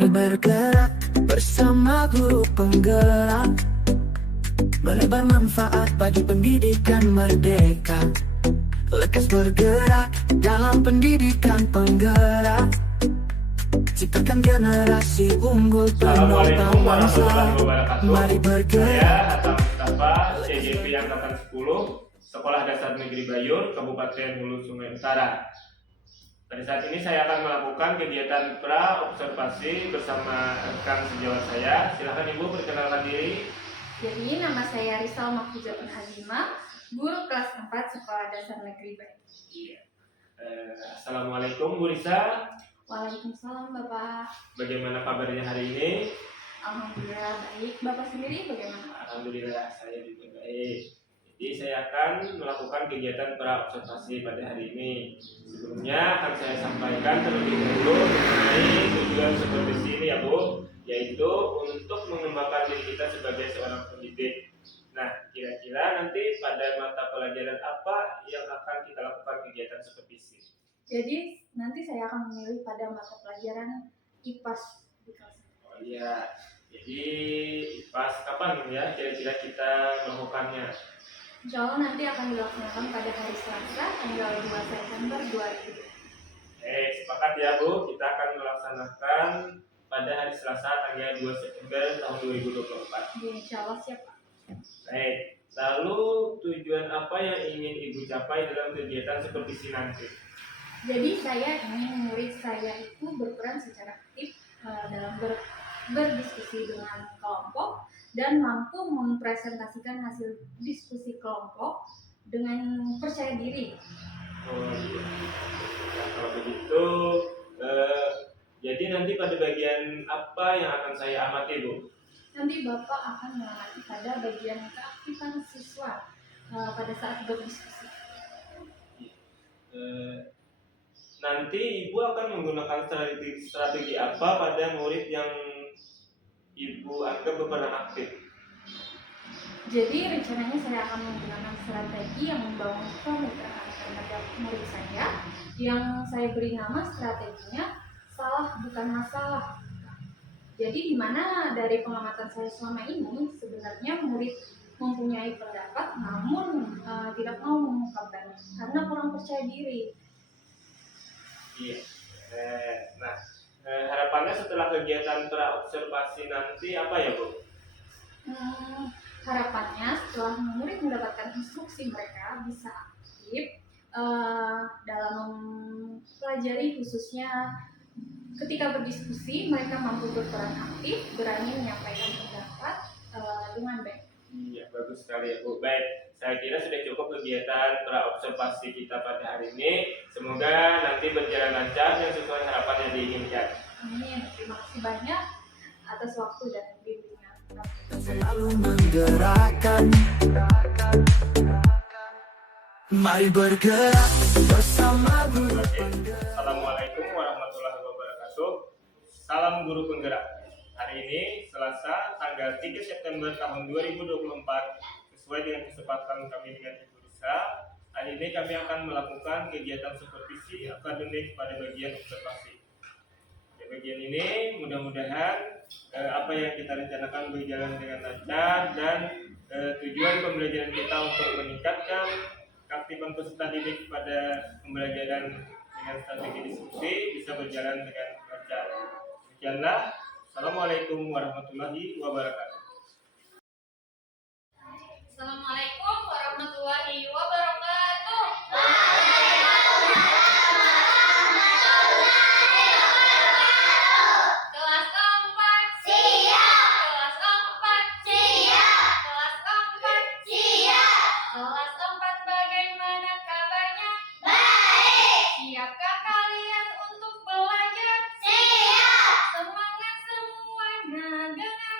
Mari bergerak bersama guru penggerak, melebar manfaat bagi pendidikan merdeka. Lekas bergerak dalam pendidikan penggerak, ciptakan generasi unggul penopang bangsa. Mari bergerak. Saya Mustafa, CJP Angkatan 10, Sekolah Dasar Negeri Bayur, Kabupaten Hulu Sungai Utara. Pada saat ini saya akan melakukan kegiatan pra-observasi bersama rekan sejawat saya. Silakan Ibu perkenalkan diri. Jadi nama saya Rizal Mahfuzatul Halimah, guru kelas 4 Sekolah Dasar Negeri Bayur. Assalamualaikum Bu Risa. Waalaikumsalam Bapak. Bagaimana kabarnya hari ini? Alhamdulillah baik. Bapak sendiri bagaimana? Alhamdulillah saya juga baik. Jadi saya akan melakukan kegiatan pra-observasi pada hari ini. Sebelumnya akan saya sampaikan terlebih dahulu mengenai tujuan supervisi ini ya Bu, yaitu untuk mengembangkan diri kita sebagai seorang pendidik. Nah, kira-kira nanti pada mata pelajaran apa yang akan kita lakukan kegiatan supervisi? Jadi nanti saya akan memilih pada mata pelajaran IPAS di kelas. Oh iya, jadi pas kapan ya kira-kira kita melakukannya? Insya Allah nanti akan dilaksanakan pada hari Selasa tanggal 2 September 2020. Sepakat ya Bu, kita akan melaksanakan pada hari Selasa tanggal 2 September tahun 2024. Insya Allah siap Pak. Baik, lalu tujuan apa yang ingin Ibu capai dalam kegiatan supervisi nanti? Jadi saya ingin murid saya itu berperan secara aktif dalam berdiskusi dengan kelompok dan mampu mempresentasikan hasil diskusi kelompok dengan percaya diri. Oh iya. Nah, kalau begitu, jadi nanti pada bagian apa yang akan saya amati Bu? Nanti Bapak akan mengamati pada bagian keaktifan siswa pada saat berdiskusi. Nanti Ibu akan menggunakan strategi apa pada murid yang Ibu anggap berperan aktif? Jadi rencananya saya akan menggunakan strategi yang membangun kemitraan terhadap murid saya, yang saya beri nama strateginya salah bukan masalah. Jadi di mana dari pengamatan saya selama ini sebenarnya murid mempunyai pendapat namun tidak mau mengungkapkannya karena kurang percaya diri. Iya. Nah, harapannya setelah kegiatan pra-observasi nanti apa ya Bu? Harapannya setelah murid mendapatkan instruksi mereka bisa aktif dalam mempelajari, khususnya ketika berdiskusi mereka mampu berperan aktif, berani menyampaikan pendapat dengan baik. Iya, bagus sekali ya Bu. Baik, saya kira sudah cukup kegiatan pra-observasi kita pada hari ini. Semoga nanti berjalan lancar dan sesuai harapan yang diinginkan. Amin. Terima kasih banyak atas waktu dan bimbingan. Selalu menggerakkan. Mari bergerak bersama guru penggerak. Assalamualaikum warahmatullahi wabarakatuh. Salam guru penggerak. Hari ini Selasa tanggal 3 September tahun 2024, sesuai dengan kesepakatan kami dengan Ibu Risa. Hari ini kami akan melakukan kegiatan supervisi akademik pada bagian observasi. Di bagian ini mudah-mudahan apa yang kita rencanakan berjalan dengan lancar dan tujuan pembelajaran kita untuk meningkatkan keaktifan peserta didik pada pembelajaran dengan strategi diskusi bisa berjalan dengan lancar. Demikianlah. Assalamualaikum warahmatullahi wabarakatuh. Assalamualaikum warahmatullahi wabarakatuh. Kelas 4 siap. Kelas 4 siap. Kelas 4 siap. Kelas 4 bagaimana kabarnya? Baik. Siapkah kalian untuk belajar? Siap. Semangat semuanya, dengar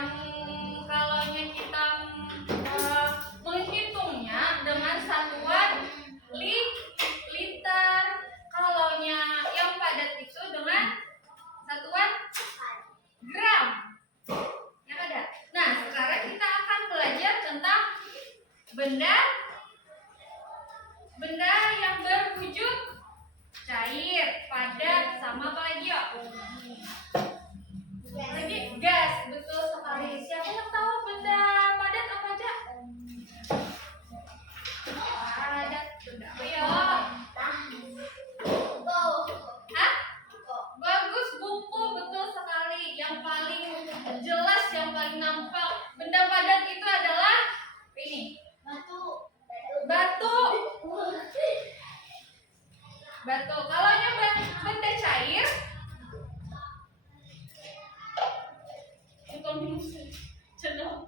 yang kalaunya kita menghitungnya dengan satuan liter, kalaunya yang padat itu dengan satuan gram. Yang ada. Nah, sekarang kita akan belajar tentang benda yang berwujud cair, padat, sama apa lagi ya? Lagi gas, betul sekali. Siapa yang tahu benda padat apa aja? Padat, benda apa ya? Hah? Bagus, buku, betul sekali. Yang paling jelas, yang paling nampak benda padat itu adalah ini. Batu. Kalau yang benda cair, bukan musik, channel.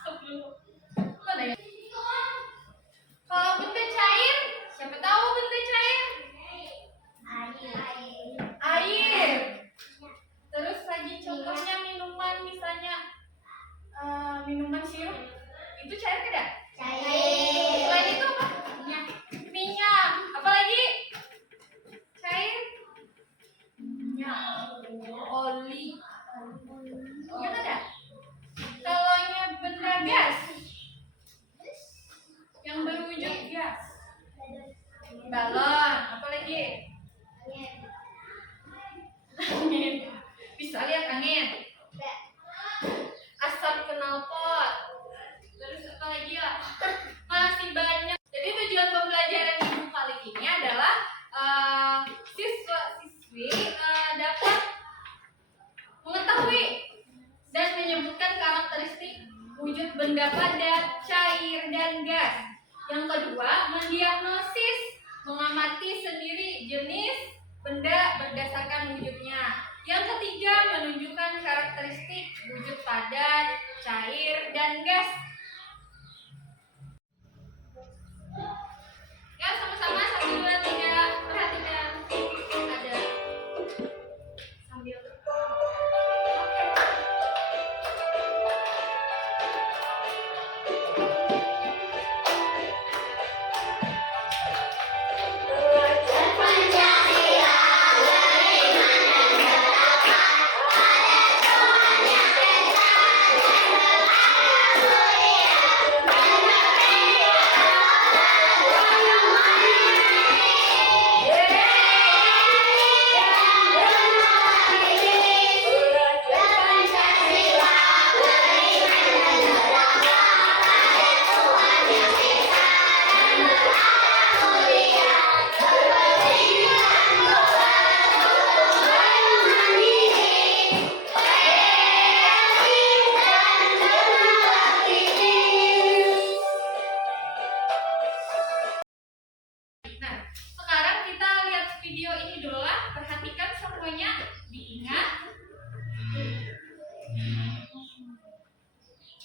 Stop dulu. Mana ya? Kalau benda cair, siapa tahu benda cair? Air. Terus lagi contohnya minuman, misalnya minuman sirup, itu cair tidak? Selain itu apa? Minyak. Apalagi cair? Minyak. Oli. Yang ada? Kalau benda gas, yang berwujud gas, balon. Apalagi? Angin. Bisa lihat angin. Asap knalpot. Terus apa lagi ya? Masih banyak. Jadi tujuan pembelajaran ibu kali ini adalah siswa-siswi dapat mengetahui dan menyebutkan karakteristik wujud benda padat, cair, dan gas. Yang kedua, mendiagnosis, mengamati sendiri jenis benda berdasarkan wujudnya. Yang ketiga, menunjukkan karakteristik wujud padat, cair, dan gas. Ya, sama-sama 1, 2, 3, perhatikan. Ada sambil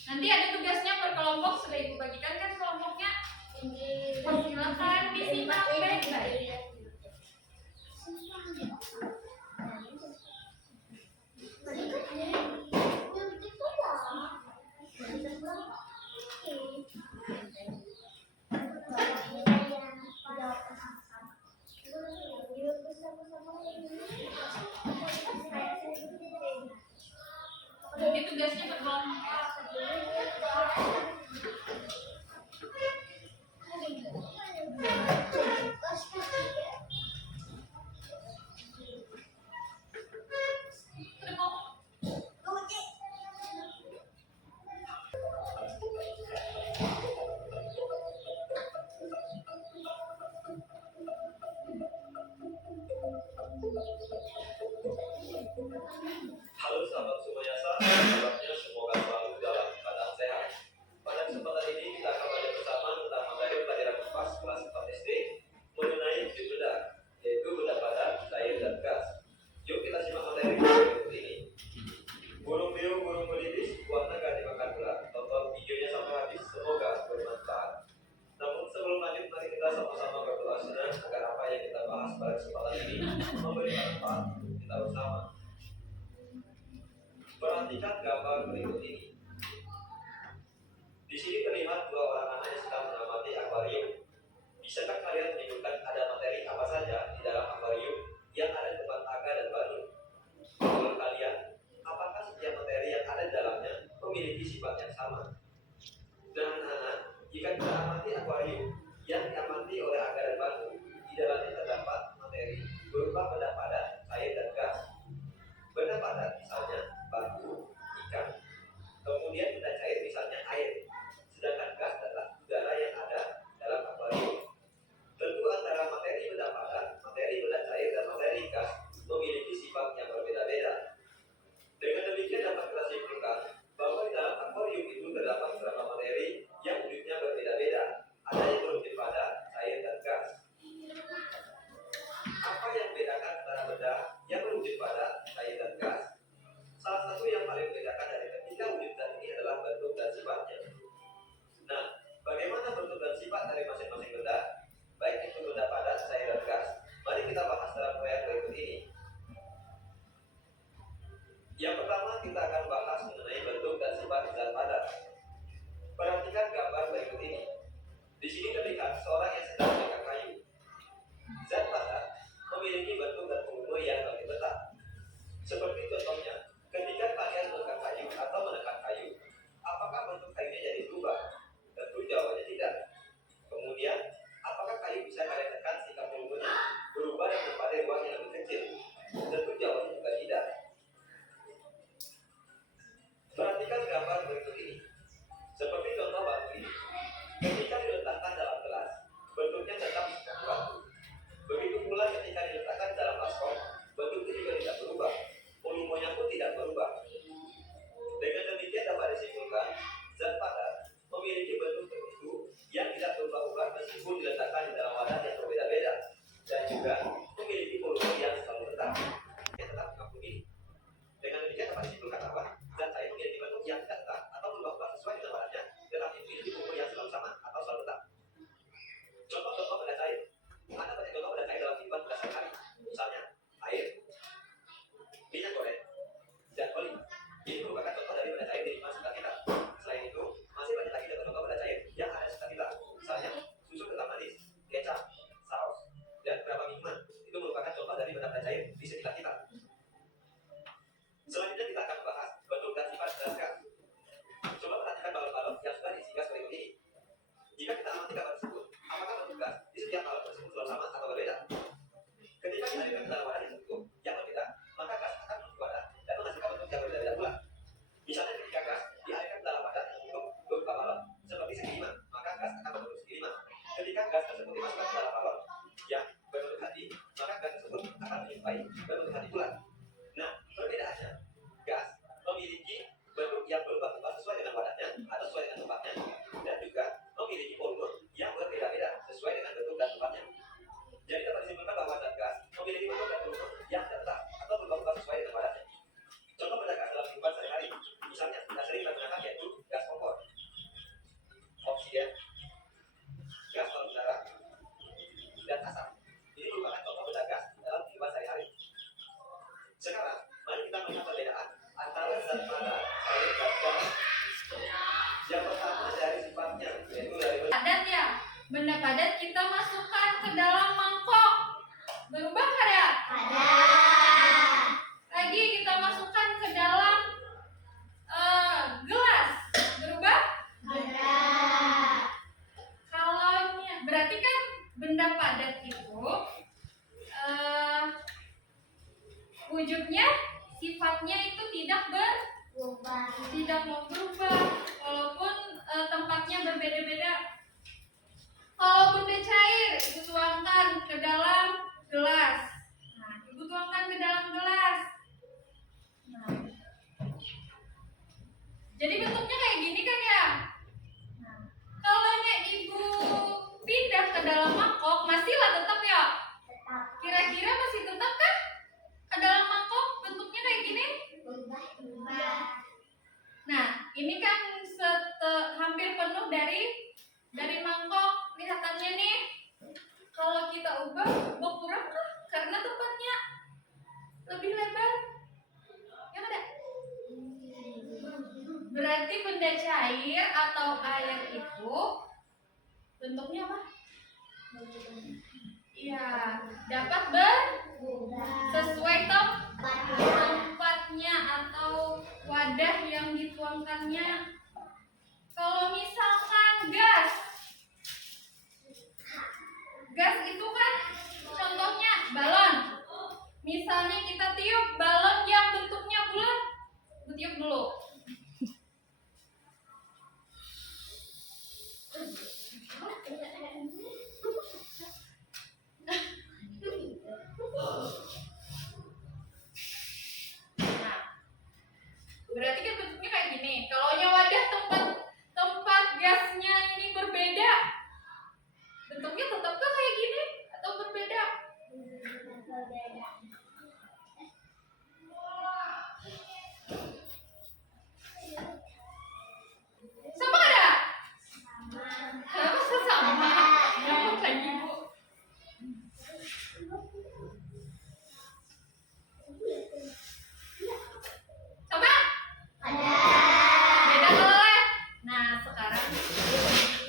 nanti ada tugasnya per kelompok, sudah ibu bagikan kan kelompoknya. Silakan disimak baik-baik. Jadi tugasnya per kelompok. Halo sahabat Sumayasa, kabarnya semoga selalu dalam keadaan sehat. Pada kesempatan ini kita akan belajar bersama tentang materi pelajaran kelas 4 SD mengenai wujud benda, yaitu benda padat, cair, dan gas. Yuk kita simak materi berikut ini. Burung beo, burung melipis, buahnya gak dimakan ular. Tonton videonya sampai habis, semoga bermanfaat. Namun sebelum lanjut, mari kita sama-sama berdoa senang agar apa yang kita bahas pada kesempatan ini memberi manfaat kita bersama. Perhatikan gambar berikut ini. Di sini terlihat dua orang anak yang sedang mengamati akuarium. Bisakah kalian menyebutkan ada materi apa saja di dalam akuarium yang ada di tempat Aga dan Banu? Menurut kalian, apakah setiap materi yang ada di dalamnya memiliki sifat yang sama? Dan anak-anak, jika kita amati akuarium yang diamati oleh Aga dan Banu, di dalamnya terdapat materi berupa benda padat, air, dan gas. Benda padat misalnya batu, ikan, kemudian benda cair misalnya air, sedangkan gas adalah udara yang ada dalam akuarium. Tentu antara materi benda padat, materi benda cair, dan materi gas memiliki sifat yang berbeda-beda. Dengan demikian dapat kita simpulkan bahwa di dalam akuarium itu terdapat beberapa materi yang wujudnya berbeda-beda. Ada yang berwujud padat, cair, dan gas. Apa yang membedakan antara benda yang berwujud padat, cair, dan gas? Salah satu yang paling membedakan dari ketiga wujud zat ini adalah bentuk dan sifatnya. Nah, bagaimana bentuk dan sifat dari masing-masing benda, baik itu benda padat, cair, dan gas? Mari kita bahas dalam proyek berikut ini. Yang pertama, kita akan bahas mengenai bentuk dan sifat zat padat. Perhatikan gambar berikut ini. Di sini terlihat seorang yang sedang memegang kayu. Zat padat memiliki bentuk dan volume yang lebih tetap. Seperti contohnya, ketika kalian memegang kayu atau menekan kayu, apakah bentuk kayunya jadi berubah? Tentu jawabannya tidak. Kemudian, apakah kayu bisa kalian tekan sehingga volumenya berubah dan menempati ruang yang lebih kecil? Tentu jawabannya juga tidak. Perhatikan gambar berikut ini. Seperti contoh batu ini. Ketika diletakkan dalam gelas, bentuknya tetap seperti batu. Begitu pula ketika diletakkan dalam baskom, bentuknya juga tidak berubah. Volumenya pun tidak berubah. Dengan demikian dapat disimpulkan, zat padat memiliki bentuk tertentu yang tidak berubah-ubah meskipun diletakkan di dalam wadah yang berbeda-beda, dan juga memiliki volume yang selalu tetap. Yang tetap seperti ini. Dengan demikian dapat disimpulkan bahwa zat cair memiliki bentuk yang tidak tetap atau berubah-ubah sesuai dengan wadahnya, tetapi memiliki volume yang selalu sama atau selalu tetap. Contoh-contoh benda cair. Ada banyak contoh benda cair dalam kehidupan kita sehari-hari. Misalnya air, minyak goreng, dan oli. Ini merupakan contoh dari benda cair di lingkungan sekitar kita. Selain itu, masih banyak lagi contoh benda cair yang ada di sekitar kita. Misalnya susu kental manis, kecap, saus, dan beberapa minuman. Itu merupakan contoh dari benda cair di sekitar kita. Selanjutnya kita akan membahas bentuk dan sifat zat gas. Coba perhatikan balon-balon yang sudah diisi gas berikut ini. Jika kita amati gambar tersebut, apakah bentuk gas di setiap balon tersebut selalu sama atau berbeda? Ketika dialirkan ke dalam wadah yang tertutup yang berbeda, maka gas akan menuju wadah dan menghasilkan bentuk yang berbeda pula. Misalnya ketika gas dialirkan ke dalam wadah yang tertutup berupa balon seperti segi lima, maka gas akan berbentuk segi lima. Ketika gas tersebut dimasukkan ke dalam balon yang berbentuk hati, maka gas tersebut akan menyerupai berbentuk hati pula. Nah, perbedaannya, gas memiliki bentuk yang berubah-ubah sesuai dengan wadahnya atau sesuai dengan tempatnya, dan juga memiliki volume yang berbeda-beda sesuai dengan bentuk dan tempatnya. Jadi dapat disimpulkan bahwa zat gas memiliki bentuk dan volume yang tetap atau berubah-ubah sesuai dengan wadahnya. Contoh benda gas dalam kehidupan sehari-hari, misalnya yang sering kita gunakan yaitu gas kompor, oksigen, gas balon udara, dan asap. Ini merupakan contoh benda gas dalam kehidupan sehari-hari. Sekarang, mari kita melihat perbedaan antara zat padat, cair, dan gas. Yang pertama dari sifatnya, yaitu dari Padat ya, benda padat kita masukkan ke dalam mangkok. Berubah nggak ya? Padat. Lagi kita masukkan ke dalam gelas. Berubah? Padat. Kalau berarti kan benda padat itu wujudnya, sifatnya itu tidak berubah, tidak mau berubah, walaupun tempatnya berbeda-beda. Kalau benda cair, ibu tuangkan ke dalam gelas. Nah, ibu tuangkan ke dalam gelas. Nah, jadi bentuknya kayak gini kan ya. Nah, kalau ibu pindah ke dalam mangkok, masihlah tetap ya. Kira-kira masih tetap kan? Ke dalam mangkok bentuknya kayak gini? Nah, ini kan hampir penuh dari mangkok. Lihatannya nih, kalau kita ubah berkurang kah? Karena tempatnya lebih lebar. Ya ada? berarti benda cair atau air itu bentuknya apa? Iya, dapat sesuai tempatnya atau wadah yang dituangkannya. Kalau misalkan gas itu kan contohnya balon. Misalnya kita tiup balon yang bentuknya bulat, tiup dulu. Nah, berarti kan bentuknya kayak gini. Kalau wadah tempat gasnya ini berbeda, bentuknya tetapkah kayak gini atau berbeda? Sama ada? Sama. Dapat lagi, Bu. Sama? Beda boleh. Nah, sekarang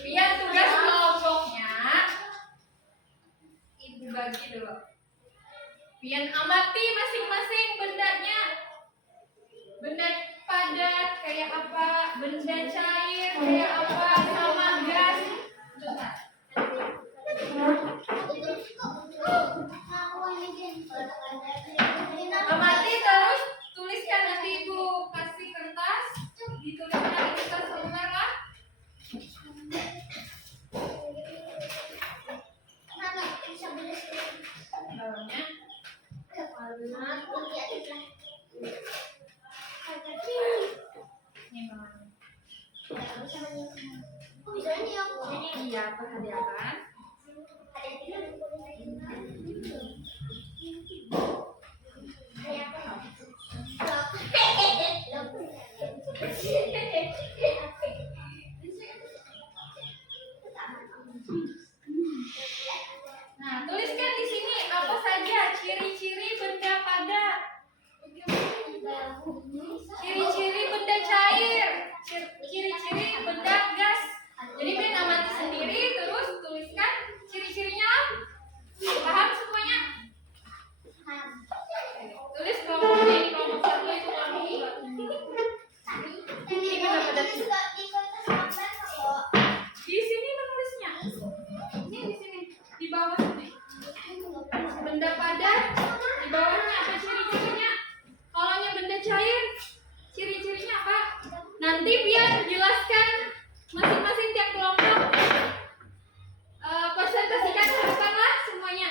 lihat tugas kelompoknya. Ibu bagi dulu. Pian amati masing-masing bendanya. Benda padat kayak apa, benda cair kayak apa, sama gas. Coba. Amati terus tuliskan, nanti ibu kasih kertas, dituliskan di kertas sebentar lah. Balonnya. Ini balonnya. Iya, perhatikan. Nah, tuliskan di sini apa saja ciri-ciri benda padat, ciri-ciri benda cair, ciri-ciri benda gas. Jadi Ben amati sendiri, terus tuliskan ciri-cirinya lah. Paham semuanya? Tulis kelompok ini, kelompok 1 itu kelompok 2. Ini benda padat. Di sini menulisnya. Ini di sini, di bawah sini. Benda padat, di bawahnya apa ciri-cirinya? Kalau benda cair, ciri-cirinya apa? Nanti biar jelaskan masing-masing tiap kelompok. Presentasikan harapanlah semuanya.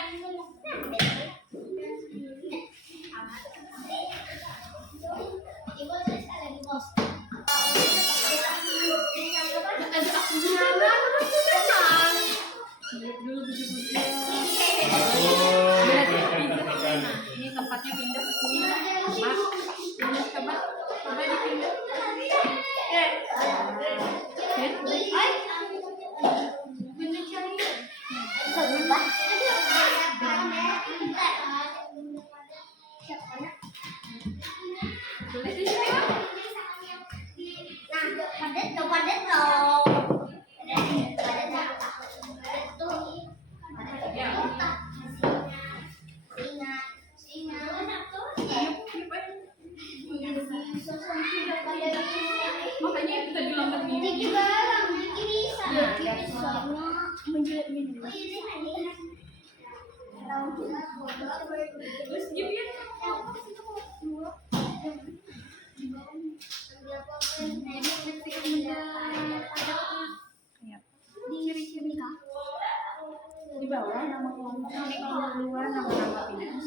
Ini tempatnya pindah ke sini. Coba dipindah. Benda cair. Tulis di sini. Makanya kita dilompat gini. Terus dia ciri-ciri di bawah nama kelompok, ini kalau di luar nama-nama pindah.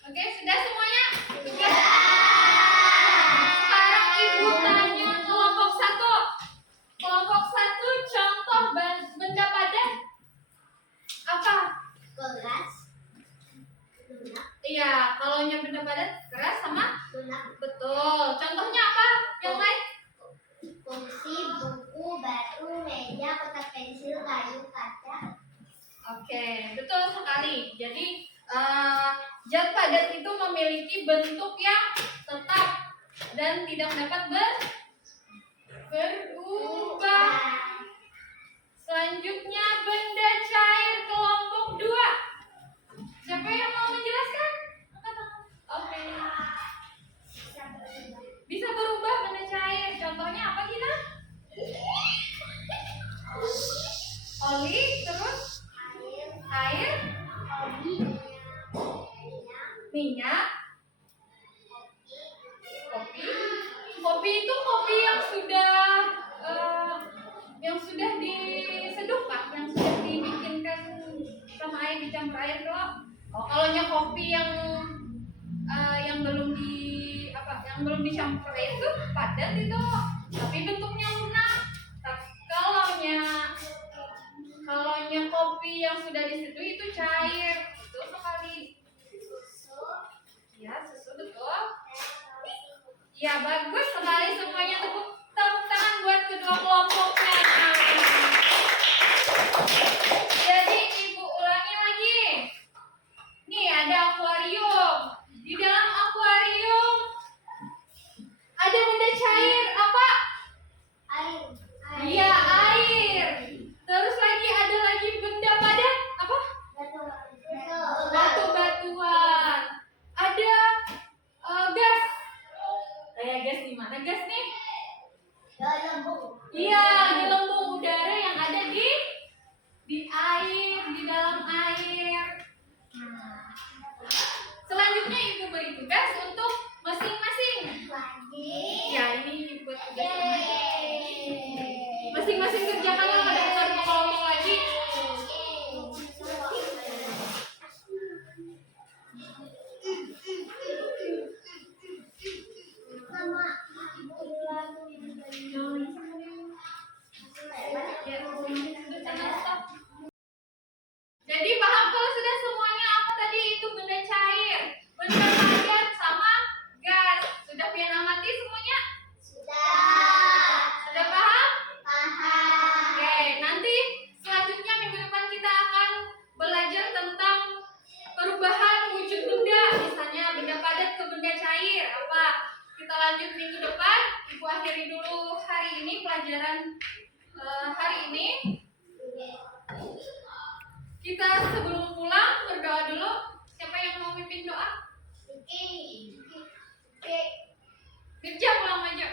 Oke, sudah semuanya? Sudah. Sekarang ibu tanya kelompok 1. Kelompok 1 contoh benda padat apa? Keras. Iya, kalau yang benda padat keras sama betul. Contohnya apa? Yang lain? Kursi, buku, batu, meja, kotak pensil, kayu, kaca. Oke, betul sekali. Jadi Zat padat itu memiliki bentuk yang tetap dan tidak dapat berubah. Selanjutnya benda cair kelompok 2. Siapa yang mau menjelaskan? Angkat tangan. Oke. Bisa berubah benda cair. Contohnya apa kita? Oli, terus air, minyak, kopi. Kopi itu kopi yang sudah diseduh Pak, yang sudah dibikinkan sama air, dicampur air doang. Oh, kalau kopi yang belum yang belum dicampur air itu padat itu, tapi bentuknya lunak. Tapi kalau kopi yang sudah diseduh itu cair, itu sekali. Ya, susu betul. Ya, bagus sekali semuanya. Tepuk tangan buat kedua kelompoknya. Jadi Ibu ulangi lagi. Nih ada akuarium. Di dalam akuarium ada benda cair apa? Air. Iya, air. Terus ada lagi benda padat apa? Batu-batuan. Ada gas. Kayak gas di mana gas nih? Iya, di lembung udara yang ada di air, di dalam air. Nah, selanjutnya Ibu beri tugas untuk masing-masing. Ya, ini buat tugas masing-masing kerjakanlah, ada satu kelompok lagi. Jadi paham kalau sudah semuanya apa tadi itu benda cair, benda padat sama gas. Sudah punya amati semuanya? Sudah paham? Oke, nanti selanjutnya minggu depan kita akan belajar tentang perubahan wujud benda, misalnya benda padat ke benda cair. Apa? Kita lanjut minggu depan. Ibu akhiri dulu hari ini pelajaran hari ini. Kita sebelum pulang berdoa dulu. Siapa yang mau mimpin doa? Mirja pulang aja.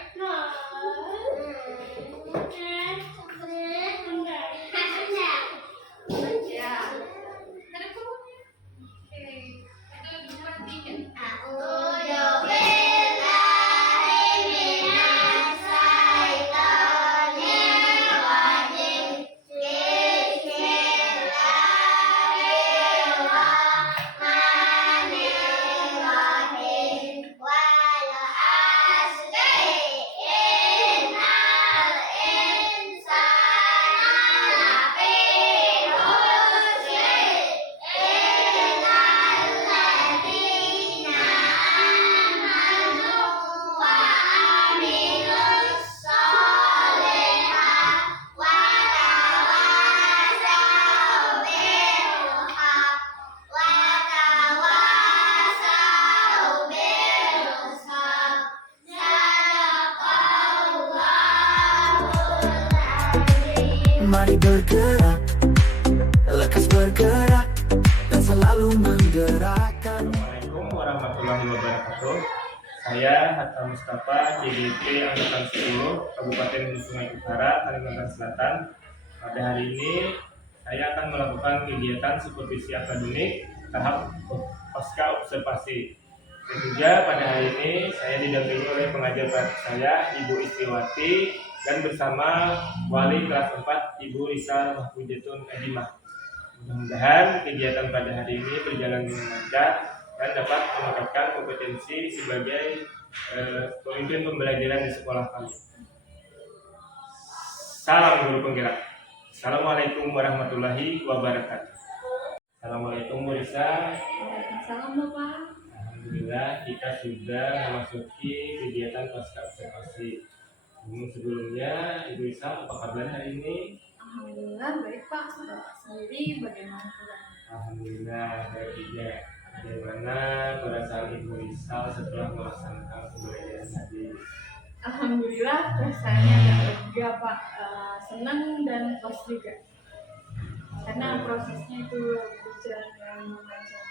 Ya. Ada pulangnya. Oke. Itu dua tiga. Mari bergerak, lekas bergerak, dan selalu menggerakkan. Assalamualaikum warahmatullahi wabarakatuh. Saya Hatta Mustafa, JDP Angkatan 10, Kabupaten Sungai Utara, Kalimantan Selatan. Pada hari ini, saya akan melakukan kegiatan supervisi akademik tahap pasca observasi. Dan juga pada hari ini, saya didampingi oleh pengajar praktik saya, Ibu Istiwati, dan bersama wali kelas 4, Ibu Risa Mahfujatun Adimah. Mudah-mudahan kegiatan pada hari ini berjalan dengan lancar dan dapat meningkatkan kompetensi sebagai pemimpin pembelajaran di sekolah kami. Salam guru penggerak. Assalamualaikum warahmatullahi wabarakatuh. Assalamualaikum Bu Risa. Waalaikumsalam Bapak. Alhamdulillah kita sudah memasuki kegiatan pasca observasi. Sebelumnya Ibu Risa, apa kabar hari ini? Alhamdulillah baik Pak. Bapak sendiri bagaimana kabar? Alhamdulillah baiknya. Bagaimana perasaan Ibu Rizal setelah melaksanakan pembelajaran tadi? Alhamdulillah rasanya lega Pak. Senang dan puas juga karena prosesnya itu berjalan dengan lancar.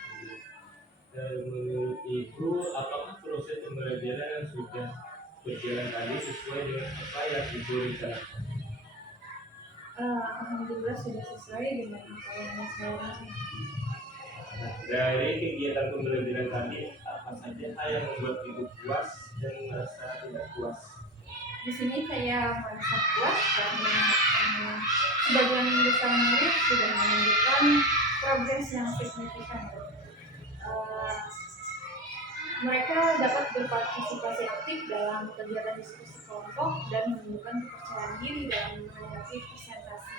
Menurut Ibu, apakah proses pembelajaran yang sudah berjalan tadi sesuai dengan apa yang Ibu rencanakan? Alhamdulillah sudah sesuai dengan apa yang saya rencanakan. Nah, dari kegiatan pembelajaran tadi, apa saja hal yang membuat Ibu puas dan merasa tidak puas? Di sini saya merasa puas karena sebagian besar murid sudah menunjukkan progres yang signifikan. Mereka dapat berpartisipasi aktif dalam kegiatan diskusi kelompok dan menunjukkan kepercayaan diri dalam menghadapi presentasi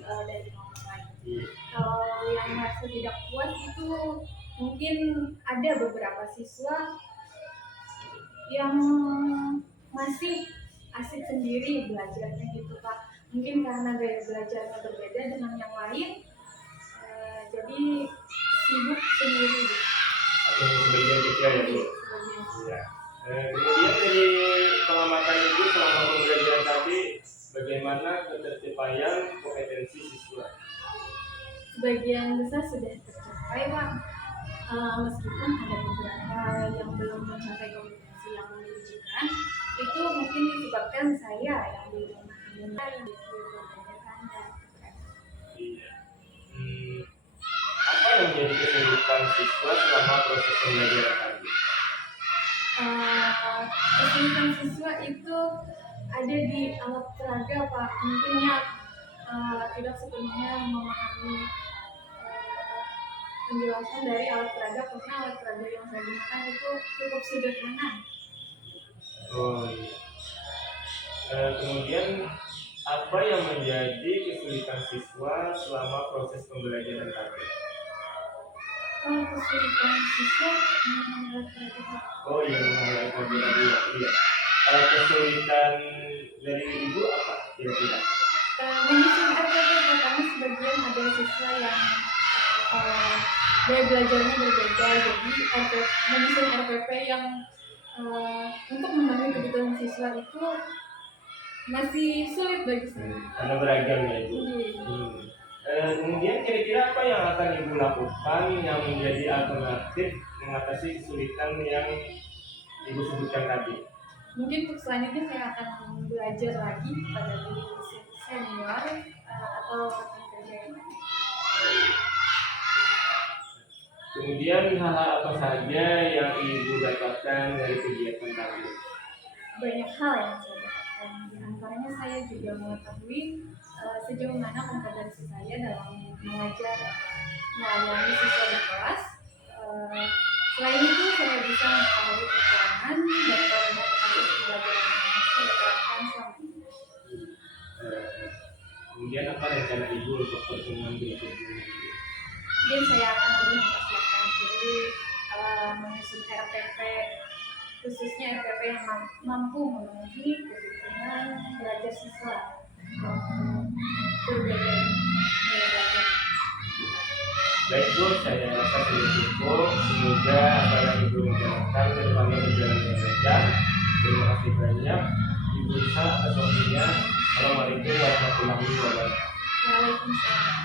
dari orang lain. Kalau yang merasa tidak puas itu mungkin ada beberapa siswa yang masih asik sendiri belajarnya gitu Pak. Mungkin karena gaya belajarnya berbeda dengan yang lain, jadi sibuk sendiri. Atau sebagian kecil ya Bu? Ya. Kemudian dari pengamatan Ibu selama pembelajaran tadi, bagaimana ketercapaian kompetensi siswa? Sebagian besar sudah tercapai Pak. Meskipun ada beberapa yang belum mencapai kompetensi yang diujikan, itu mungkin disebabkan saya yang belum memahami pembelajaran dan Iya. Apa yang menjadi kesulitan siswa selama proses pembelajaran tadi? Kesulitan siswa itu ada di alat peraga Pak. Mungkinnya tidak sepenuhnya memahami penjelasan dari alat peraga karena alat peraga yang saya gunakan itu cukup sederhana. Oh iya. Kemudian apa yang menjadi kesulitan siswa selama proses pembelajaran tadi? Kesulitan siswa memahami alat peraga Pak. Oh iya, memahami pembelajaran tadi. Iya. Kesulitan dari Ibu apa kira-kira? Menyusun RPP karena sebagian ada siswa yang gaya belajarnya berbeda, jadi menyusun RPP yang untuk memenuhi kebutuhan siswa itu masih sulit bagi saya. Karena beragam ya Ibu. Kemudian kira-kira apa yang akan Ibu lakukan yang menjadi alternatif mengatasi kesulitan yang Ibu sebutkan tadi? Mungkin untuk selanjutnya saya akan belajar lagi pada diri senior atau rekan kerja yang lain. Kemudian hal-hal apa saja yang Ibu dapatkan dari kegiatan tadi? Banyak hal yang saya dapatkan. Di antaranya saya juga mengetahui sejauh mana kompetensi saya dalam mengajar melayani siswa di kelas. Selain itu saya bisa mengetahui kekurangan dan koordinasi pembelajaran yang saya terapkan selama ini. Kemudian apa rencana Ibu untuk pertemuan berikutnya? Mungkin saya akan lebih mempersiapkan diri menyusun RPP, khususnya RPP yang mampu memenuhi kebutuhan belajar siswa berbeda belajar. Baik Bu, saya rasa sudah cukup. Semoga apa yang Ibu rencanakan ke depannya berjalan dengan lancar. Terima kasih banyak Ibu Rizal atas waktunya. Assalamualaikum warahmatullahi wabarakatuh. Waalaikumsalam.